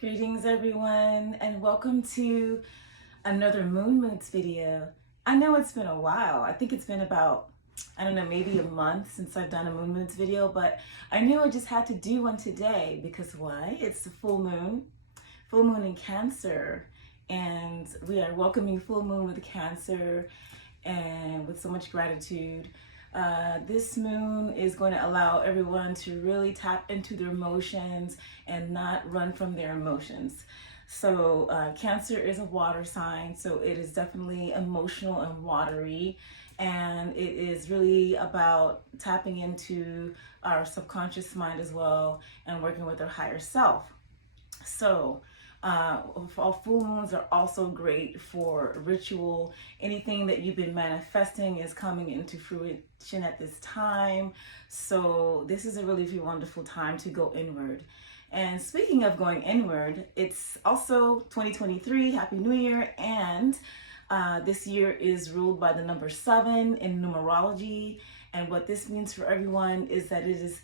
Greetings everyone, and welcome to another Moon Moods video. I know it's been a while. I think it's been about, I don't know, maybe a month since I've done a Moon Moods video, but I knew I just had to do one today because why? It's the full moon in Cancer, and we are welcoming full moon with Cancer and with so much gratitude. This moon is going to allow everyone to really tap into their emotions and not run from their emotions. So Cancer is a water sign, so it is definitely emotional and watery, and it is really about tapping into our subconscious mind as well and working with our higher self. So full moons are also great for ritual. Anything that you've been manifesting is coming into fruition at this time. So this is a really wonderful time to go inward. And speaking of going inward, it's also 2023, Happy New Year, and this year is ruled by the number 7 in numerology. And what this means for everyone is that it is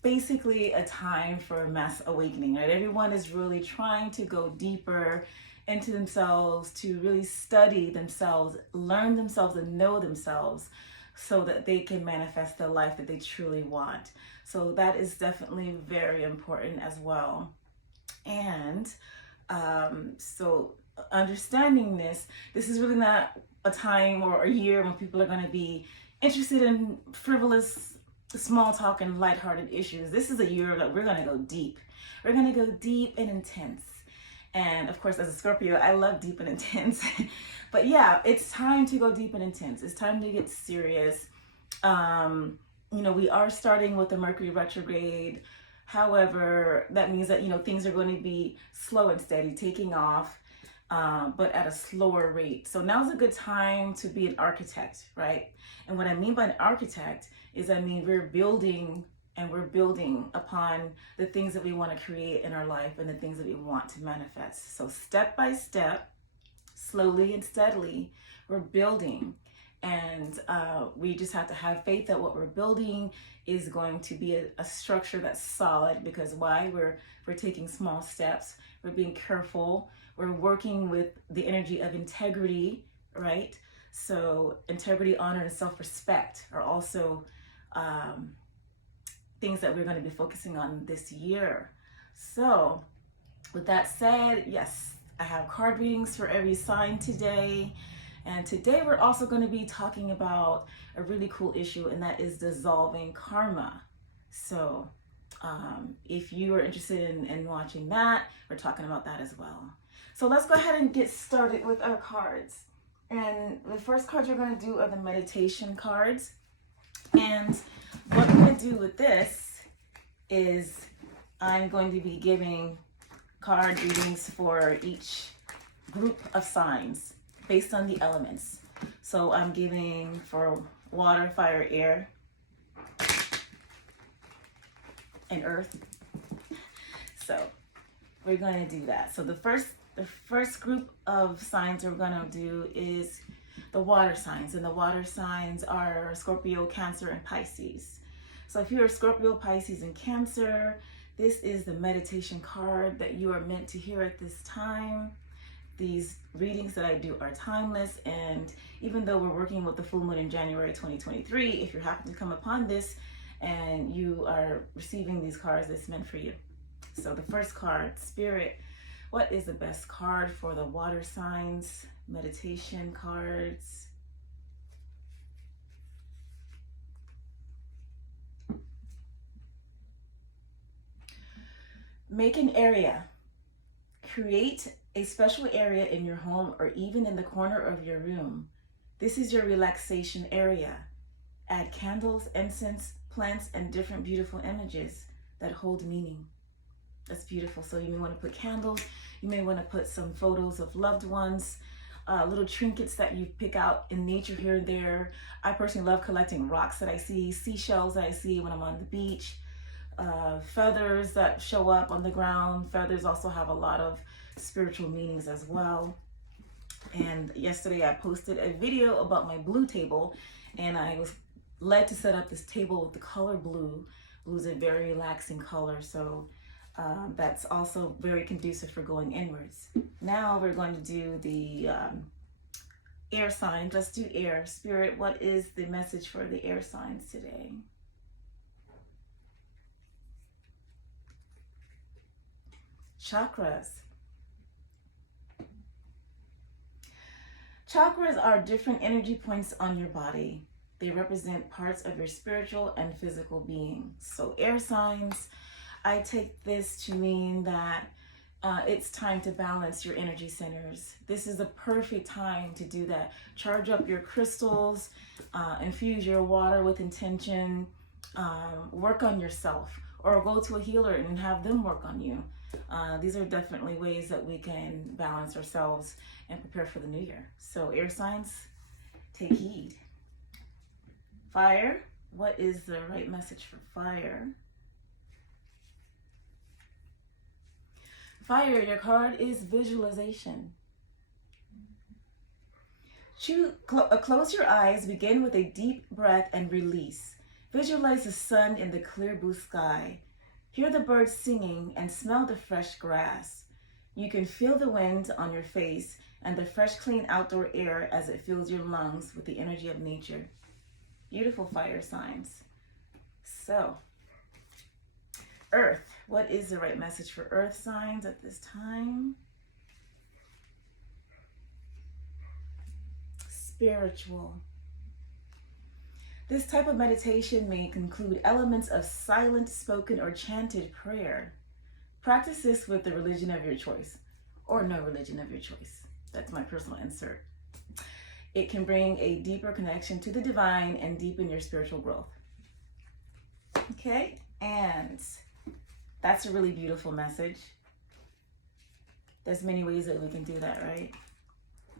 basically a time for mass awakening, right? Everyone is really trying to go deeper into themselves, to really study themselves, learn themselves, and know themselves so that they can manifest the life that they truly want. So that is definitely very important as well. And so understanding this is really not a time or a year when people are going to be interested in frivolous small talk and lighthearted issues. This is a year that we're going to go deep. We're going to go deep and intense. And of course, as a Scorpio, I love deep and intense. But yeah, it's time to go deep and intense. It's time to get serious. We are starting with the Mercury retrograde. However, that means that, things are going to be slow and steady, taking off, but at a slower rate. So now's a good time to be an architect, right? And what I mean by an architect is, we're building upon the things that we want to create in our life and the things that we want to manifest. So step by step, slowly and steadily, we're building. And we just have to have faith that what we're building is going to be a structure that's solid, because why? We're taking small steps. We're being careful. We're working with the energy of integrity, right? So integrity, honor, and self-respect are also things that we're going to be focusing on this year. So with that said, yes, I have card readings for every sign today. And today we're also going to be talking about a really cool issue, and that is dissolving karma. So if you are interested in watching that, we're talking about that as well. So let's go ahead and get started with our cards. And the first cards we're going to do are the meditation cards. And what I'm going to do with this is I'm going to be giving card readings for each group of signs based on the elements. So I'm giving for water, fire, air, and earth. So we're going to do that. So the first group of signs we're going to do is the water signs, and the water signs are Scorpio, Cancer, and Pisces. So if you're a Scorpio, Pisces, and Cancer, this is the meditation card that you are meant to hear at this time. These readings that I do are timeless, and even though we're working with the full moon in January 2023, if you happen to come upon this and you are receiving these cards, it's meant for you. So the first card, Spirit, what is the best card for the water signs? Meditation cards. Make an area. Create a special area in your home or even in the corner of your room. This is your relaxation area. Add candles, incense, plants, and different beautiful images that hold meaning. That's beautiful. So you may want to put candles. You may want to put some photos of loved ones, little trinkets that you pick out in nature here and there. I personally love collecting rocks that I see, seashells that I see when I'm on the beach, feathers that show up on the ground. Feathers also have a lot of spiritual meanings as well. And yesterday I posted a video about my blue table, and I was led to set up this table with the color blue. Blue is a very relaxing color, so That's also very conducive for going inwards. Now we're going to do the air signs. Let's do air. Spirit, what is the message for the air signs today? Chakras. Chakras are different energy points on your body. They represent parts of your spiritual and physical being. So air signs, I take this to mean that it's time to balance your energy centers. This is a perfect time to do that. Charge up your crystals, infuse your water with intention, work on yourself, or go to a healer and have them work on you. These are definitely ways that we can balance ourselves and prepare for the new year. So air signs, take heed. Fire, what is the right message for fire? Fire, your card is visualization. Close your eyes, begin with a deep breath and release. Visualize the sun in the clear blue sky. Hear the birds singing and smell the fresh grass. You can feel the wind on your face and the fresh, clean outdoor air as it fills your lungs with the energy of nature. Beautiful fire signs. So, Earth. What is the right message for Earth signs at this time? Spiritual. This type of meditation may include elements of silent, spoken, or chanted prayer. Practice this with the religion of your choice, or no religion of your choice. That's my personal insert. It can bring a deeper connection to the divine and deepen your spiritual growth. Okay, and that's a really beautiful message. There's many ways that we can do that, right?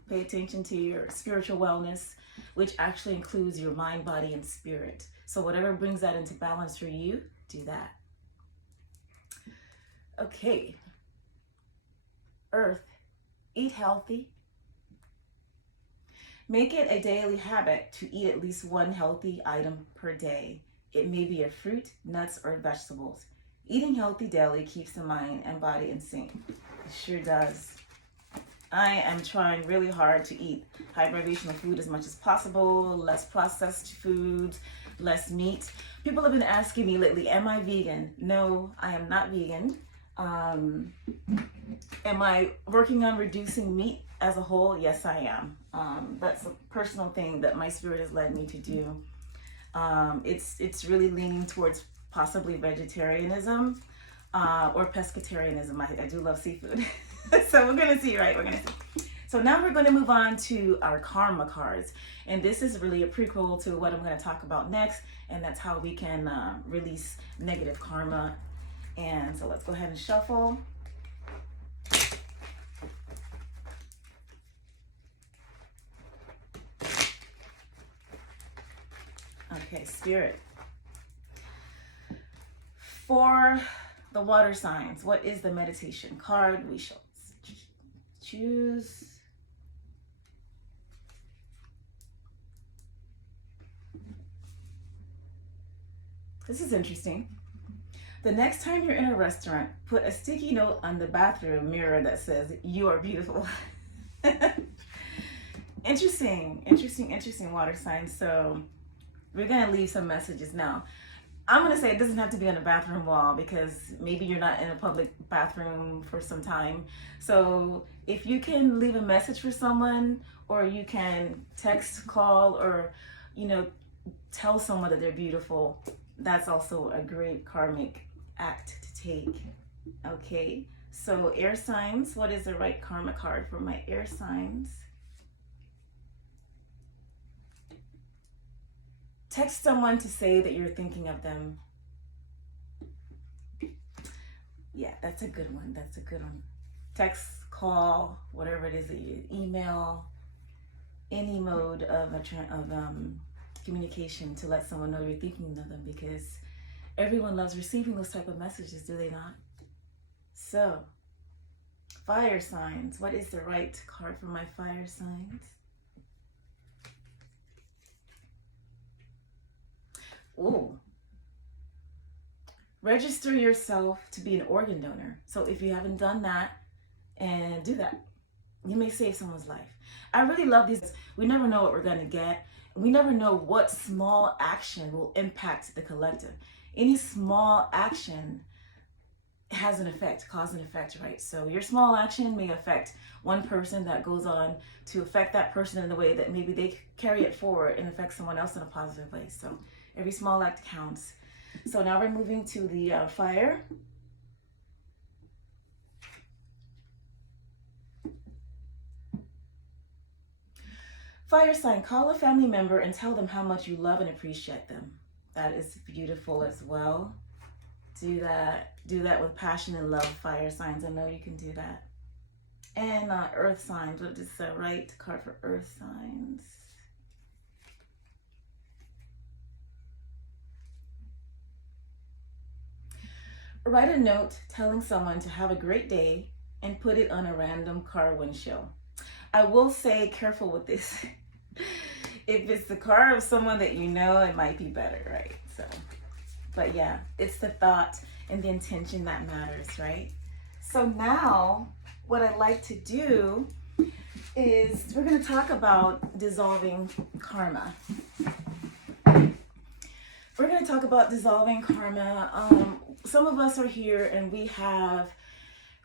Pay attention to your spiritual wellness, which actually includes your mind, body, and spirit. So whatever brings that into balance for you, do that. Okay. Earth, eat healthy. Make it a daily habit to eat at least one healthy item per day. It may be a fruit, nuts, or vegetables. Eating healthy daily keeps the mind and body in sync. It sure does. I am trying really hard to eat high vibrational food as much as possible, less processed foods, less meat. People have been asking me lately, am I vegan? No, I am not vegan. Am I working on reducing meat as a whole? Yes, I am. That's a personal thing that my spirit has led me to do. It's really leaning towards possibly vegetarianism or pescatarianism. I do love seafood. So we're going to see, right? We're going to see. So now we're going to move on to our karma cards. And this is really a prequel to what I'm going to talk about next. And that's how we can release negative karma. And so let's go ahead and shuffle. Okay, Spirit. For the water signs, what is the meditation card? We shall choose. This is interesting. The next time you're in a restaurant, put a sticky note on the bathroom mirror that says, "You are beautiful." Interesting water signs. So we're gonna leave some messages now. I'm gonna say it doesn't have to be on a bathroom wall because maybe you're not in a public bathroom for some time. So if you can leave a message for someone, or you can text, call, or tell someone that they're beautiful, that's also a great karmic act to take. Okay, so air signs, what is the right karma card for my air signs? Text someone to say that you're thinking of them. Yeah, that's a good one. That's a good one. Text, call, whatever it is that you email, any mode of communication to let someone know you're thinking of them, because everyone loves receiving those type of messages, do they not? So, fire signs. What is the right card for my fire signs? Ooh. register yourself to be an organ donor. So if you haven't done that, and do that, you may save someone's life. I really love these. We never know what we're going to get. We never know what small action will impact the collective. Any small action has an effect, cause and effect, right? So your small action may affect one person, that goes on to affect that person in a way that maybe they carry it forward and affect someone else in a positive way. So every small act counts. So now we're moving to the fire. Fire sign, call a family member and tell them how much you love and appreciate them. That is beautiful as well. Do that with passion and love, fire signs. I know you can do that. And earth signs, what is the right card for earth signs? Write a note telling someone to have a great day and put it on a random car windshield. I will say careful with this. If it's the car of someone that you know, it might be better, right? So, but yeah, it's the thought and the intention that matters, right? So now what I'd like to do is we're going to talk about dissolving karma. We're going to talk about dissolving karma. Some of us are here and we have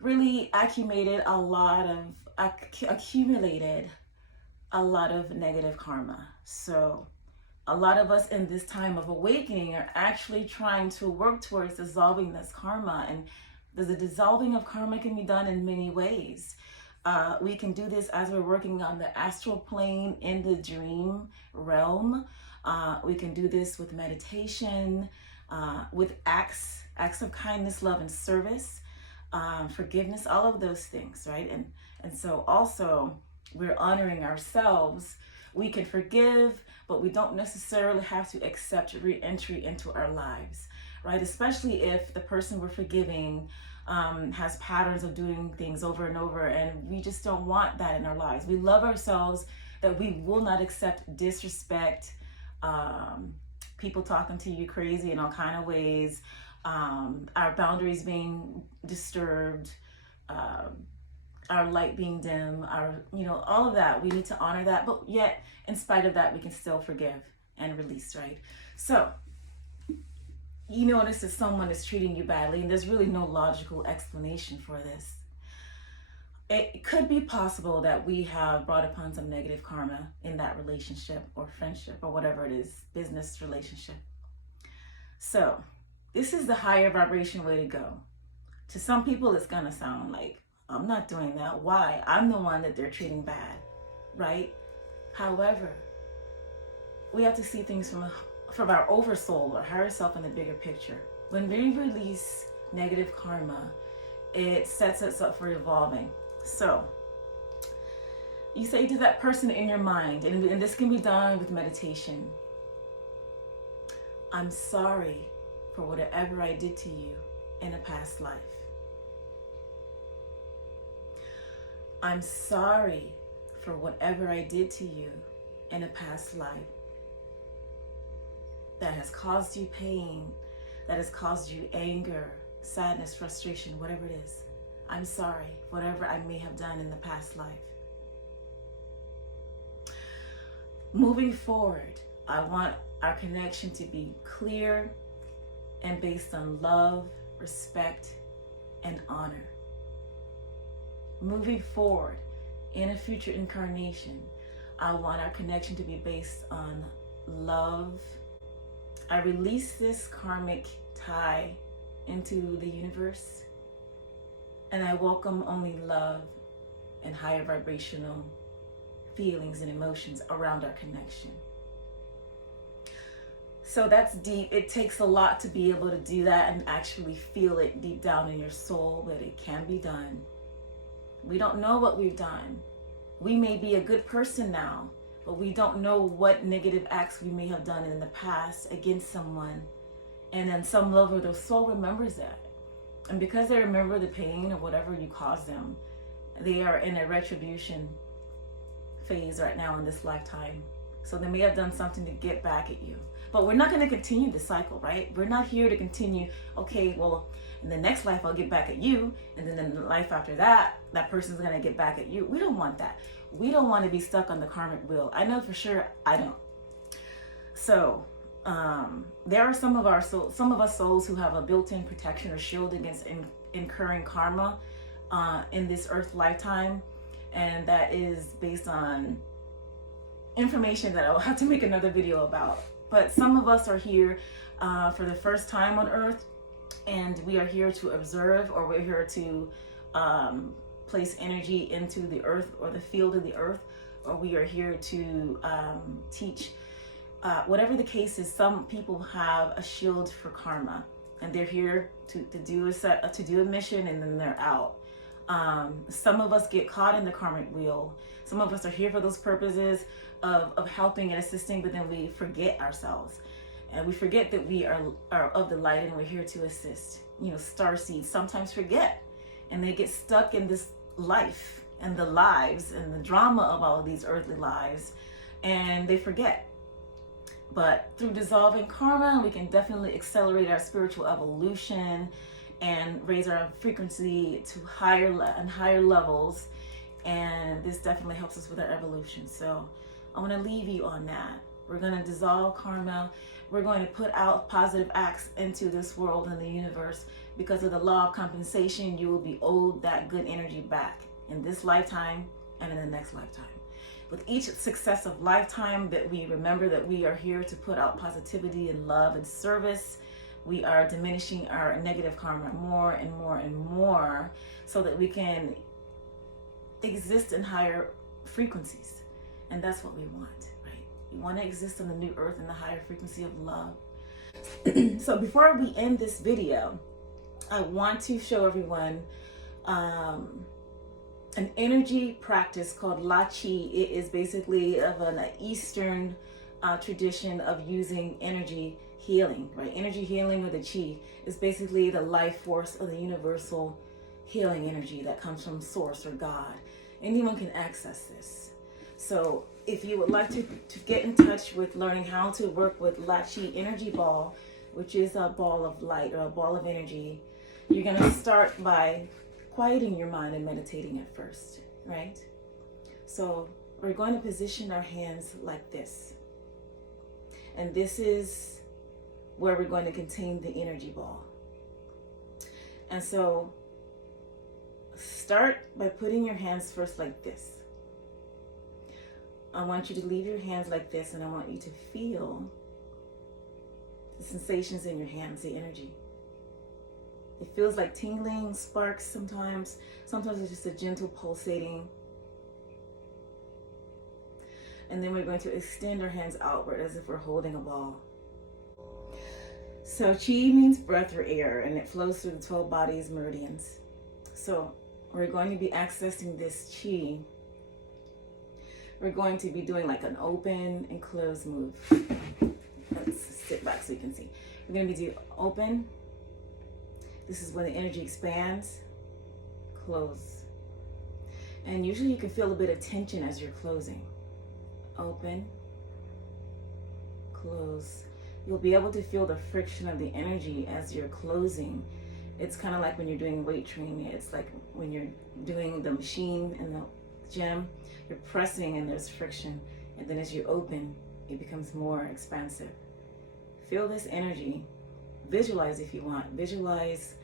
really accumulated a lot of negative karma. So a lot of us in this time of awakening are actually trying to work towards dissolving this karma. And the dissolving of karma can be done in many ways. We can do this as we're working on the astral plane in the dream realm. We can do this with meditation, with acts of kindness, love, and service, forgiveness, all of those things, right? And so also we're honoring ourselves. We can forgive, but we don't necessarily have to accept re-entry into our lives, right? Especially if the person we're forgiving has patterns of doing things over and over, and we just don't want that in our lives. We love ourselves, that we will not accept disrespect, people talking to you crazy in all kind of ways, our boundaries being disturbed, our light being dim, all of that. We need to honor that, but yet in spite of that, we can still forgive and release, right? So you notice that someone is treating you badly and there's really no logical explanation for this. It could be possible that we have brought upon some negative karma in that relationship or friendship or whatever it is, business relationship. So this is the higher vibration way to go. To some people, it's gonna sound like, I'm not doing that. Why? I'm the one that they're treating bad, right? However, we have to see things from our oversoul or higher self in the bigger picture. When we release negative karma, it sets us up for evolving. So you say to that person in your mind, and this can be done with meditation, I'm sorry for whatever I did to you in a past life. I'm sorry for whatever I did to you in a past life that has caused you pain, that has caused you anger, sadness, frustration, whatever it is. I'm sorry for whatever I may have done in the past life. Moving forward, I want our connection to be clear and based on love, respect, and honor. Moving forward, in a future incarnation, I want our connection to be based on love. I release this karmic tie into the universe, and I welcome only love and higher vibrational feelings and emotions around our connection. So that's deep. It takes a lot to be able to do that and actually feel it deep down in your soul, but it can be done. We don't know what we've done. We may be a good person now, but we don't know what negative acts we may have done in the past against someone. And then some level, their soul remembers that. And because they remember the pain or whatever you caused them, they are in a retribution phase right now in this lifetime. So they may have done something to get back at you. But we're not going to continue the cycle, right? We're not here to continue, okay, well, in the next life, I'll get back at you. And then in the life after that, that person's going to get back at you. We don't want that. We don't want to be stuck on the karmic wheel. I know for sure I don't. So there are some of us souls who have a built-in protection or shield against incurring karma in this earth lifetime. And that is based on information that I'll have to make another video about. But some of us are here for the first time on earth, and we are here to observe, or we're here to place energy into the earth or the field of the earth, or we are here to teach. Whatever the case is, some people have a shield for karma, and they're here to do a mission, and then they're out. Some of us get caught in the karmic wheel. Some of us are here for those purposes of helping and assisting, but then we forget ourselves. And we forget that we are of the light, and we're here to assist. You know, starseeds sometimes forget, and they get stuck in this life and the lives and the drama of all of these earthly lives, and they forget. But through dissolving karma, we can definitely accelerate our spiritual evolution and raise our frequency to higher and higher levels. And this definitely helps us with our evolution. So I want to leave you on that. We're going to dissolve karma. We're going to put out positive acts into this world and the universe. Because of the law of compensation, you will be owed that good energy back in this lifetime and in the next lifetime. With each successive lifetime that we remember that we are here to put out positivity and love and service, we are diminishing our negative karma more and more and more, so that we can exist in higher frequencies. And that's what we want, right? We want to exist on the new earth in the higher frequency of love. So before we end this video, I want to show everyone an energy practice called lachi. It is basically of an Eastern tradition of using energy healing, right? Energy healing, or the chi, is basically the life force of the universal healing energy that comes from Source or God. Anyone can access this. So if you would like to get in touch with learning how to work with lachi energy ball, which is a ball of light or a ball of energy, you're going to start by quieting your mind and meditating at first, right? So we're going to position our hands like this. And this is where we're going to contain the energy ball. And so start by putting your hands first like this. I want you to leave your hands like this, and I want you to feel the sensations in your hands, the energy. It feels like tingling, sparks sometimes. Sometimes it's just a gentle pulsating. And then we're going to extend our hands outward as if we're holding a ball. So chi means breath or air, and it flows through the 12 bodies, meridians. So we're going to be accessing this chi. We're going to be doing like an open and close move. Let's sit back so you can see. We're going to be doing open. This is when the energy expands. Close. And usually you can feel a bit of tension as you're closing. Open. Close. You'll be able to feel the friction of the energy as you're closing. It's kind of like when you're doing weight training. It's like when you're doing the machine in the gym, you're pressing and there's friction. And then as you open, it becomes more expansive. Feel this energy. Visualize if you want. Visualize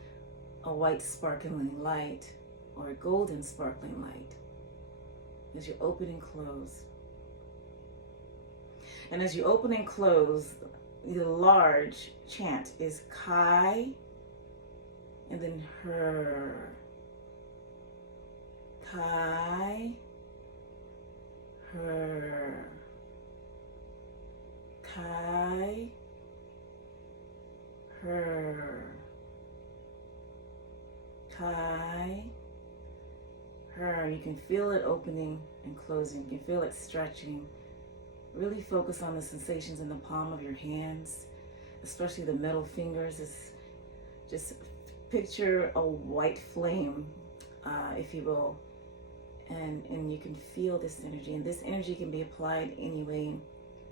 a white sparkling light or a golden sparkling light as you open and close. And as you open and close, the large chant is Kai and then her. Kai, her. Kai, her. Kai, her. You can feel it opening and closing. You can feel it stretching. Really focus on the sensations in the palm of your hands, especially the middle fingers. Just picture a white flame, if you will, and you can feel this energy. And this energy can be applied anyway.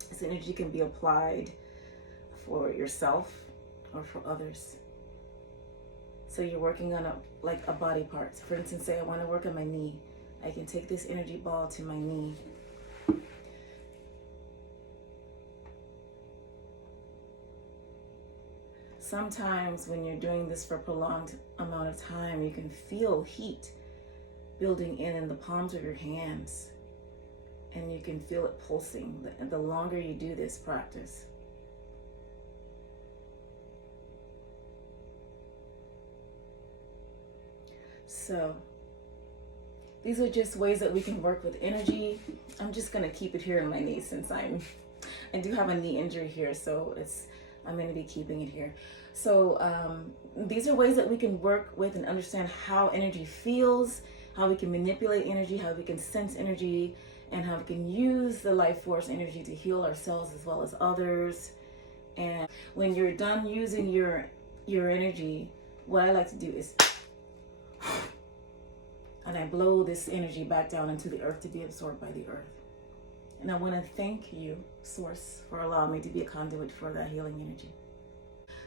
This energy can be applied for yourself or for others. So you're working on a body part. For instance, say I want to work on my knee. I can take this energy ball to my knee. Sometimes when you're doing this for a prolonged amount of time, you can feel heat building in the palms of your hands, and you can feel it pulsing the longer you do this practice. So these are just ways that we can work with energy. I'm just going to keep it here in my knee since I do have a knee injury here, so I'm going to be keeping it here. So these are ways that we can work with and understand how energy feels, how we can manipulate energy, how we can sense energy, and how we can use the life force energy to heal ourselves as well as others. And when you're done using your energy, what I like to do is, and I blow this energy back down into the earth to be absorbed by the earth. And I want to thank you, Source, for allowing me to be a conduit for that healing energy.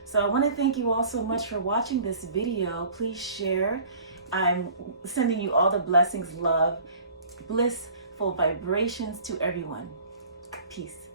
So I want to thank you all so much for watching this video. Please share. I'm sending you all the blessings, love, blissful vibrations to everyone. Peace.